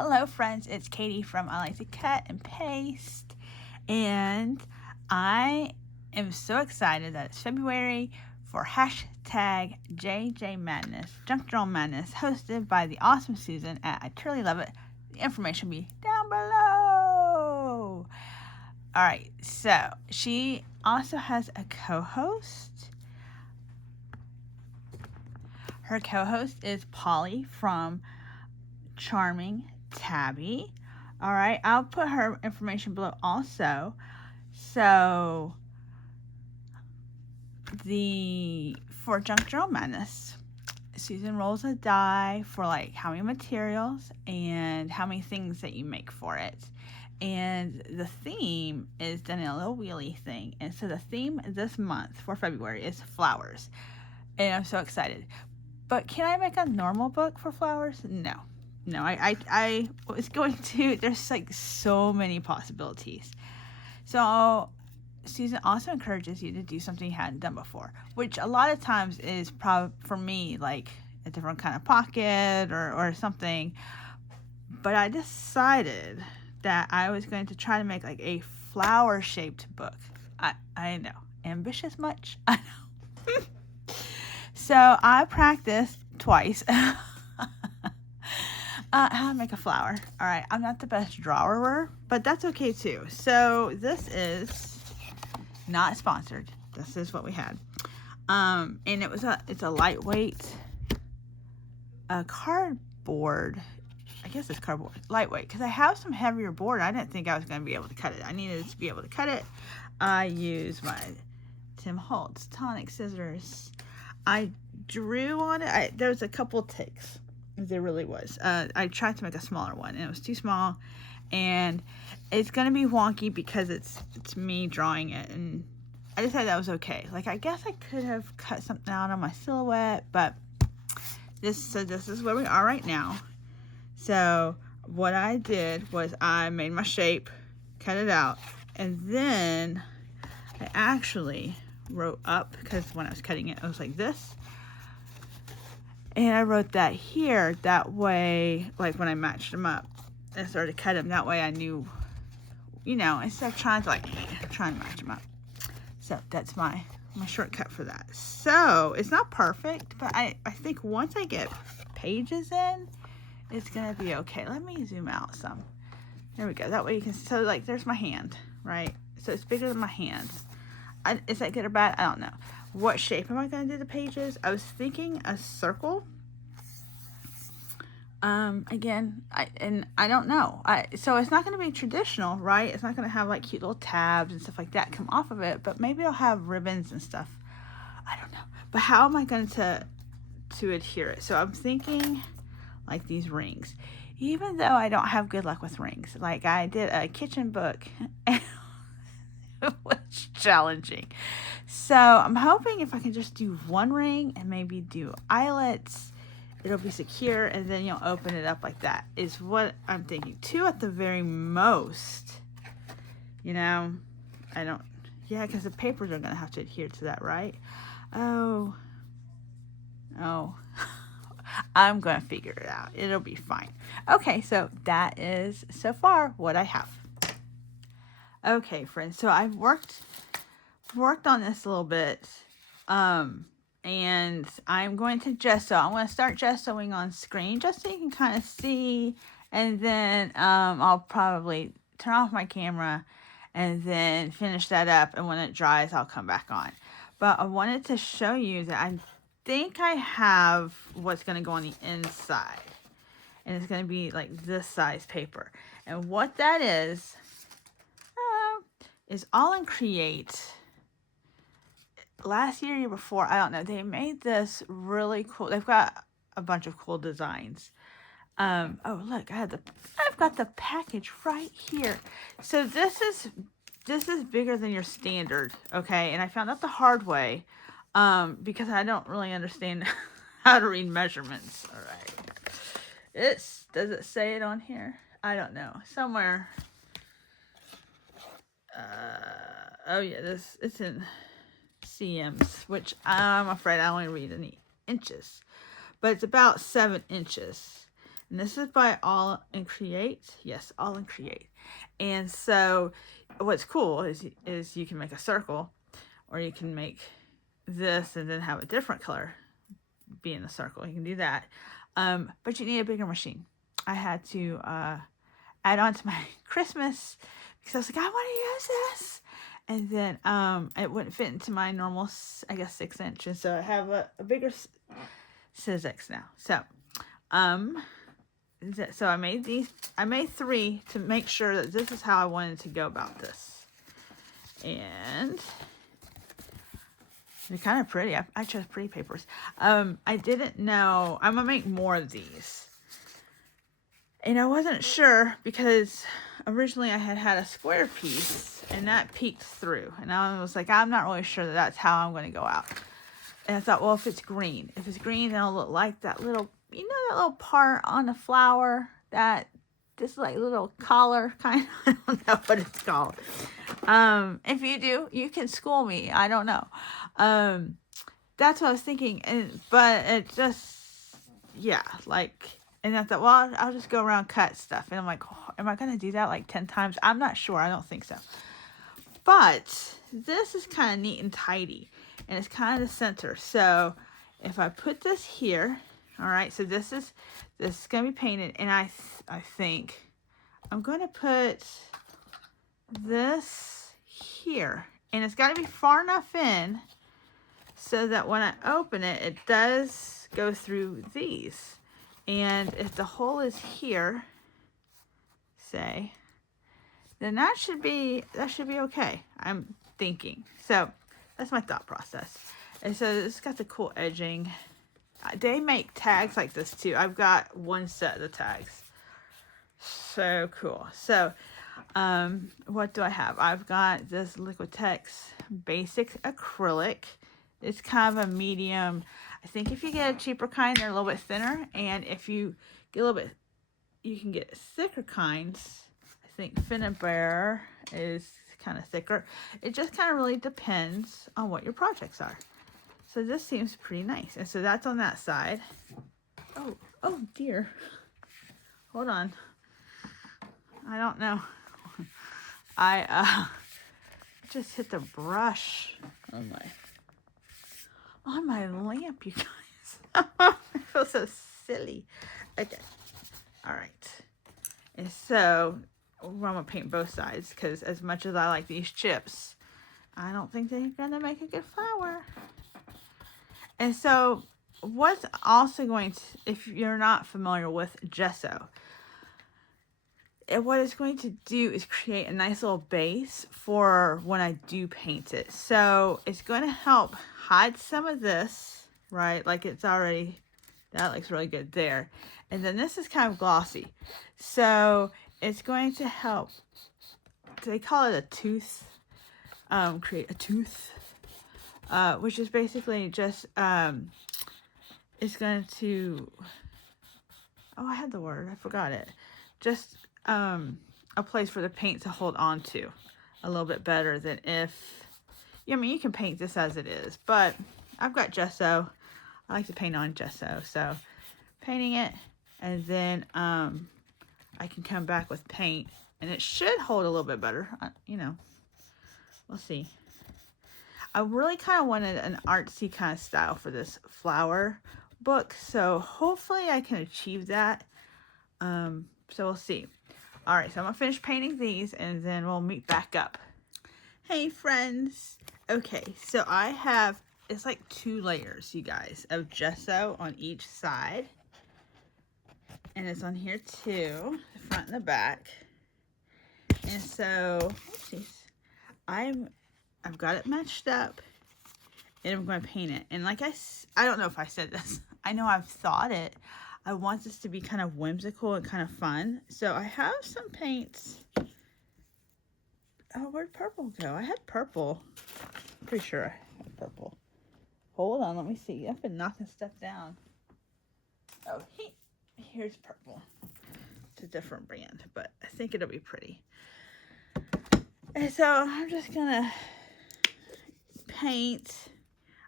Hello friends, it's Katie from I Like to Cut and Paste, and I am so excited that it's February for hashtag JJ Madness, Junk Journal Madness, hosted by the awesome Susan at I Truly Love It. The information will be down below. Alright, so she also has a co-host. Her co-host is Polly from Charming Tabby. All right, I'll put her information below also. So for Junk Journal Madness, Susan rolls a die for like how many materials and how many things that you make for it. And the theme is done in a little wheelie thing. And so the theme this month for February is flowers. And I'm so excited. But can I make a normal book for flowers? No, I was going to. There's like so many possibilities. So Susan also encourages you to do something you hadn't done before, which a lot of times is probably for me like a different kind of pocket or something. But I decided that I was going to try to make like a flower shaped book. I know, ambitious much? I know. So I practiced twice how to make a flower. All right, I'm not the best drawer, but that's okay too. So this is not sponsored. This is what we had, and it's a lightweight cardboard. I guess it's cardboard, lightweight, because I have some heavier board. I didn't think I was going to be able to cut it. I needed to be able to cut it. I used my Tim Holtz tonic scissors. I drew on it. There was a couple takes. There really was. I tried to make a smaller one, and it was too small. And it's going to be wonky because it's me drawing it. And I decided that was okay. Like, I guess I could have cut something out on my silhouette, but this is where we are right now. So what I did was I made my shape, cut it out, and then I actually wrote up, because when I was cutting it, I was like this, and I wrote that here. That way, like when I matched them up and started to cut them, that way I knew, instead of trying to match them up. So that's my shortcut for that. So it's not perfect, but I think once I get pages in, it's gonna be okay. Let me zoom out some. There we go. That way you can, so like there's my hand, right? So it's bigger than my hand. Is that good or bad? I don't know. What shape am I going to do the pages? I was thinking a circle. Again, I don't know. So it's not going to be traditional, right? It's not going to have like cute little tabs and stuff like that come off of it, but maybe I'll have ribbons and stuff. I don't know. But how am I going to adhere it? So I'm thinking like these rings. Even though I don't have good luck with rings. Like I did a kitchen book and it was challenging. So I'm hoping if I can just do one ring and maybe do eyelets, it'll be secure, and then you'll open it up like that is what I'm thinking. 2 at the very most. I don't, yeah, because the papers are going to have to adhere to that, right? Oh. I'm going to figure it out. It'll be fine. Okay, so that is so far what I have. Okay, friends, so I've worked on this a little bit, and I'm going to gesso. I'm going to start gessoing on screen just so you can kind of see, and then I'll probably turn off my camera and then finish that up, and when it dries, I'll come back on. But I wanted to show you that I think I have what's going to go on the inside, and it's going to be like this size paper, and what that is All in Create. Last year before, I don't know, they made this really cool. They've got a bunch of cool designs. Oh look, I've got the package right here. So this is bigger than your standard, okay? And I found out the hard way, because I don't really understand how to read measurements. All right, does it say it on here? I don't know, somewhere. Oh yeah, it's in cms, which I'm afraid I only read in inches, but it's about 7 inches. And this is by All and Create. Yes, All and Create. And so what's cool is you can make a circle, or you can make this and then have a different color be in the circle. You can do that. But you need a bigger machine. I had to add on to my Christmas because I was like, I want to use this. And then it wouldn't fit into my normal, I guess, 6-inch. And so I have a bigger Sizzix now. So, so I made these. I made 3 to make sure that this is how I wanted to go about this. And they're kind of pretty. I chose pretty papers. I didn't know. I'm going to make more of these. And I wasn't sure because originally I had a square piece and that peeked through. And I was like, I'm not really sure that that's how I'm going to go out. And I thought, well, if it's green, then it'll look like that little, you know, that little part on the flower, that just like little collar kind of, I don't know what it's called. If you do, you can school me. I don't know. That's what I was thinking. But it just, yeah, like, and I thought, well, I'll just go around cut stuff. And I'm like, oh, am I going to do that like 10 times? I'm not sure. I don't think so. But this is kind of neat and tidy. And it's kind of the center. So if I put this here, all right, so this is going to be painted. And I think I'm going to put this here. And it's got to be far enough in so that when I open it, it does go through these. And if the hole is here, say, then that should be okay, I'm thinking. So that's my thought process. And so it's got the cool edging. They make tags like this too. I've got one set of the tags. So cool. So what do I have? I've got this Liquitex basic acrylic. It's kind of a medium. I think if you get a cheaper kind, they're a little bit thinner. And if you get a little bit, you can get thicker kinds. I think Finnabair is kind of thicker. It just kind of really depends on what your projects are. So this seems pretty nice. And so that's on that side. Oh dear. Hold on. I don't know. I just hit the brush on my lamp, you guys. I feel so silly. Okay. All right. And so I'm going to paint both sides because as much as I like these chips, I don't think they're going to make a good flower. And so what's also going to, if you're not familiar with gesso, what it's going to do is create a nice little base for when I do paint it. So it's going to help hide some of this, right? Like it's already, that looks really good there. And then this is kind of glossy. So it's going to help, they call it a tooth, create a tooth, which is basically just, it's going to, oh, I had the word, I forgot it. Just a place for the paint to hold on to a little bit better than if, I mean, you can paint this as it is, but I've got gesso. I like to paint on gesso, so painting it, and then I can come back with paint, and it should hold a little bit better, you know, we'll see. I really kind of wanted an artsy kind of style for this flower book, so hopefully I can achieve that, so we'll see. All right, so I'm gonna finish painting these, and then we'll meet back up. Hey friends. Okay, so I have, it's like 2 layers, you guys, of gesso on each side. And it's on here too, the front and the back. And so, oopsies, I've got it matched up, and I'm going to paint it. And like I don't know if I said this. I know I've thought it. I want this to be kind of whimsical and kind of fun. So I have some paints. Oh, where'd purple go? I had purple. I'm pretty sure I had purple. Hold on, let me see. I've been knocking stuff down. Oh, here's purple. It's a different brand, but I think it'll be pretty. And so I'm just gonna paint.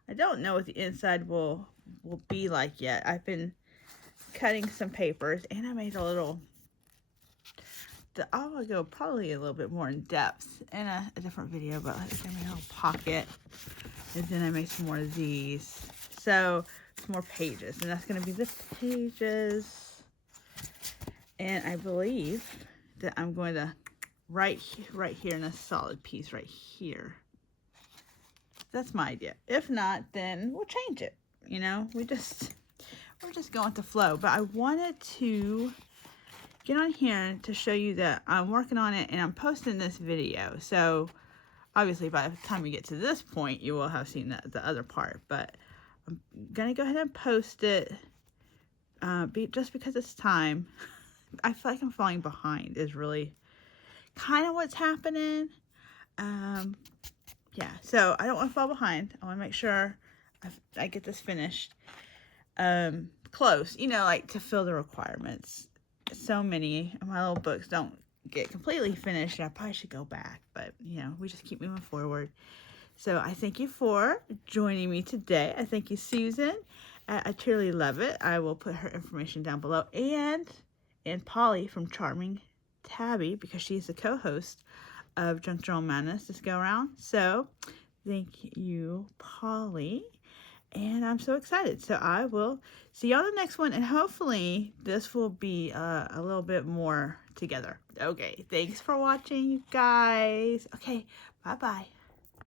I don't know what the inside will be like yet. I've been cutting some papers, and I made a little, I'll go probably a little bit more in depth in a different video, but I made a little pocket, and then I made some more of these. So, some more pages, and that's going to be the pages. And I believe that I'm going to right here in a solid piece right here. That's my idea. If not, then we'll change it. You know, we're just going with the flow. But I wanted to get on here to show you that I'm working on it and I'm posting this video. So obviously by the time you get to this point, you will have seen the other part. But I'm gonna go ahead and post it just because it's time. I feel like I'm falling behind is really kind of what's happening. Yeah, so I don't want to fall behind. I want to make sure I get this finished close, you know, like to fill the requirements. So many of my little books don't get completely finished. I probably should go back, but you know, we just keep moving forward. So I thank you for joining me today. I thank you, Susan. I truly love it. I will put her information down below, and Polly from Charming Tabby, because she's the co-host of Junk Journal Madness this go around. So thank you, Polly, and I'm so excited. So I will see you on the next one, and hopefully this will be a little bit more together. Okay, thanks for watching, you guys. Okay, bye-bye.